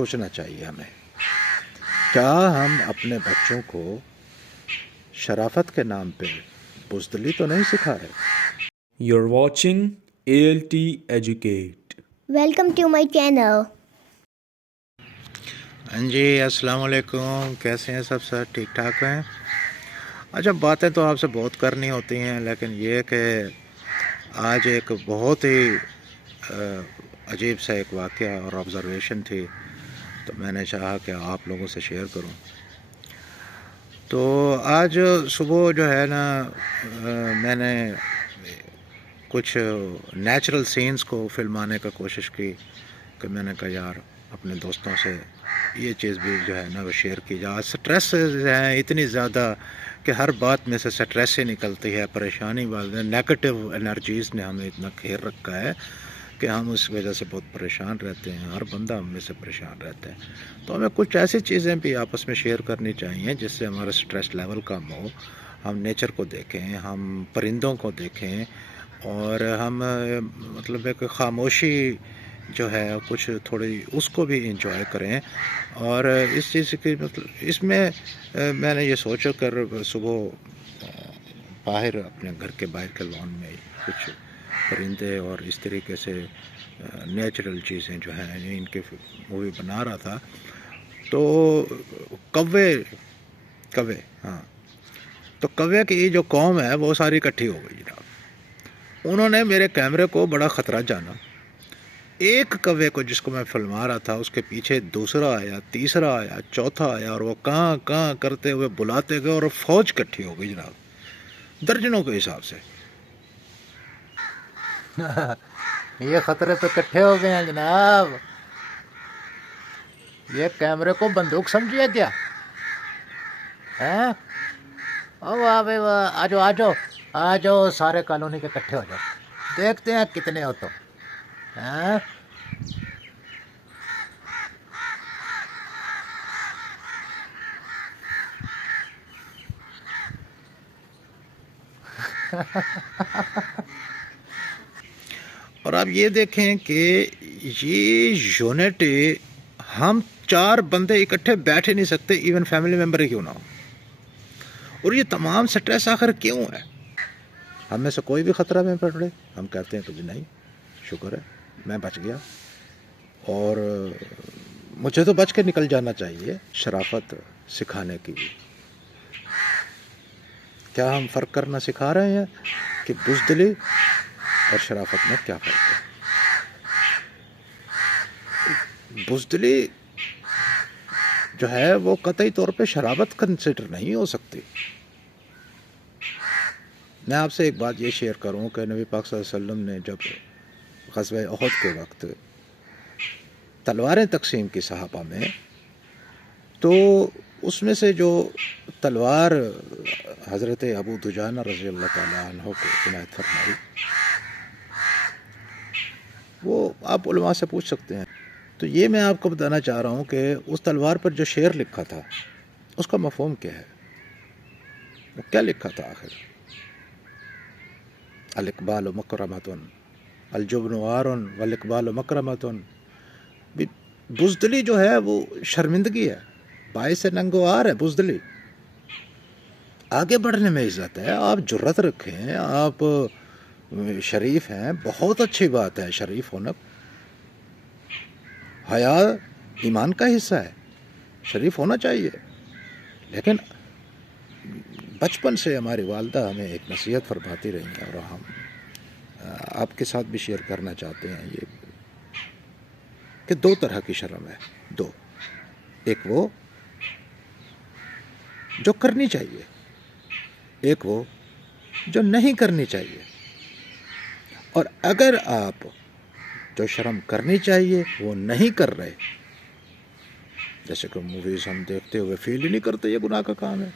سوچنا چاہیے ہمیں، کیا ہم اپنے بچوں کو شرافت کے نام پہ بزدلی تو نہیں سکھا رہے؟ You're watching ALT Educate. Welcome to my channel. ہاں جی، السلام علیکم، کیسے ہیں سب ٹھیک ٹھاک ہیں؟ اچھا، باتیں تو آپ سے بہت کرنی ہوتی ہیں، لیکن یہ کہ آج ایک بہت ہی عجیب سا ایک واقعہ اور آبزرویشن تھی، تو میں نے چاہا کہ آپ لوگوں سے شیئر کروں۔ تو آج صبح جو ہے نا میں نے کچھ نیچرل سینس کو فلمانے کا کوشش کی، کہ میں نے کہا یار اپنے دوستوں سے یہ چیز بھی جو ہے نا وہ شیئر کی جائے۔ سٹریس ہے اتنی زیادہ کہ ہر بات میں سے سٹریس ہی نکلتی ہے، پریشانی والے نیگیٹو انرجیز نے ہمیں اتنا گھیر رکھا ہے کہ ہم اس وجہ سے بہت پریشان رہتے ہیں، ہر بندہ ہم میں سے پریشان رہتا ہے۔ تو ہمیں کچھ ایسی چیزیں بھی آپس میں شیئر کرنی چاہیے جس سے ہمارا سٹریس لیول کم ہو۔ ہم نیچر کو دیکھیں، ہم پرندوں کو دیکھیں، اور ہم مطلب ہے کہ خاموشی جو ہے کچھ تھوڑی اس کو بھی انجوائے کریں۔ اور اس چیز کی مطلب اس میں میں نے یہ سوچا کر صبح باہر اپنے گھر کے باہر کے لان میں کچھ پرندے اور اس طریقے سے نیچرل چیزیں جو ہیں ان کے مووی بنا رہا تھا، تو کوے ہاں، تو کوے کی جو قوم ہے وہ ساری اکٹھی ہو گئی جناب۔ انہوں نے میرے کیمرے کو بڑا خطرہ جانا۔ ایک کوے کو جس کو میں فلما رہا تھا، اس کے پیچھے دوسرا آیا، تیسرا آیا، چوتھا آیا، اور وہ کہاں کہاں کرتے ہوئے بلاتے گئے، اور فوج اکٹھی ہو گئی جناب، درجنوں کے حساب سے۔ یہ خطرے تو اکٹھے ہو گئے ہیں جناب۔ یہ کیمرے کو بندوق سمجھیے کیا؟ آ جاؤ سارے کالونی کے اکٹھے ہو جاؤ، دیکھتے ہیں کتنے ہو تو۔ اور آپ یہ دیکھیں کہ یہ یونٹ ہم 4 بندے اکٹھے بیٹھ ہی نہیں سکتے، ایون فیملی ممبر ہی کیوں نہ ہو۔ اور یہ تمام سٹریس آخر کیوں ہے؟ ہم میں سے کوئی بھی خطرہ میں پڑ رہے، ہم کہتے ہیں کہ جی نہیں، شکر ہے میں بچ گیا، اور مجھے تو بچ کے نکل جانا چاہیے۔ شرافت سکھانے کی کیا ہم فرق کرنا سکھا رہے ہیں کہ بزدلی اور شرافت میں کیا فرق ہے؟ بزدلی جو ہے وہ قطعی طور پہ شرافت کنسیڈر نہیں ہو سکتی۔ میں آپ سے ایک بات یہ شیئر کروں کہ نبی پاک صلی اللہ علیہ وسلم نے جب غزوہ احد کے وقت تلواریں تقسیم کی صحابہ میں، تو اس میں سے جو تلوار حضرت ابو دجانہ رضی اللہ تعالیٰ عنہ کو عنایت فرمائی، وہ آپ علماء سے پوچھ سکتے ہیں۔ تو یہ میں آپ کو بتانا چاہ رہا ہوں کہ اس تلوار پر جو شعر لکھا تھا اس کا مفہوم کیا ہے؟ وہ کیا لکھا تھا آخر؟ الاقبال مکرمۃ الجبن عار والاقبال مکرمۃ۔ بزدلی جو ہے وہ شرمندگی ہے، باعث ننگ و عار ہے بزدلی۔ آگے بڑھنے میں عزت ہے، آپ جرت رکھیں، آپ شریف ہیں، بہت اچھی بات ہے شریف ہونا۔ حیا ایمان کا حصہ ہے، شریف ہونا چاہیے۔ لیکن بچپن سے ہماری والدہ ہمیں ایک نصیحت فرماتی رہی ہیں، اور ہم آپ کے ساتھ بھی شیئر کرنا چاہتے ہیں یہ کہ 2 طرح کی شرم ہے، 2۔ ایک وہ جو کرنی چاہیے، ایک وہ جو نہیں کرنی چاہیے۔ اور اگر آپ جو شرم کرنی چاہیے وہ نہیں کر رہے، جیسے کہ موویز ہم دیکھتے ہوئے فیل ہی نہیں کرتے یہ گناہ کا کام ہے۔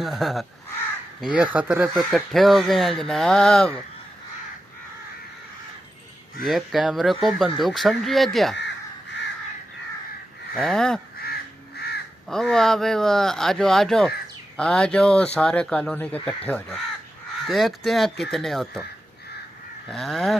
یہ خطرے پہ کٹھے ہو گئے ہیں جناب. یہ کیمرے کو بندوق سمجھیے کیا؟ او واہ بھائی واہ، آ جاؤ سارے کالونی کے کٹھے ہو جاؤ، دیکھتے ہیں کتنے ہو تم. ہاں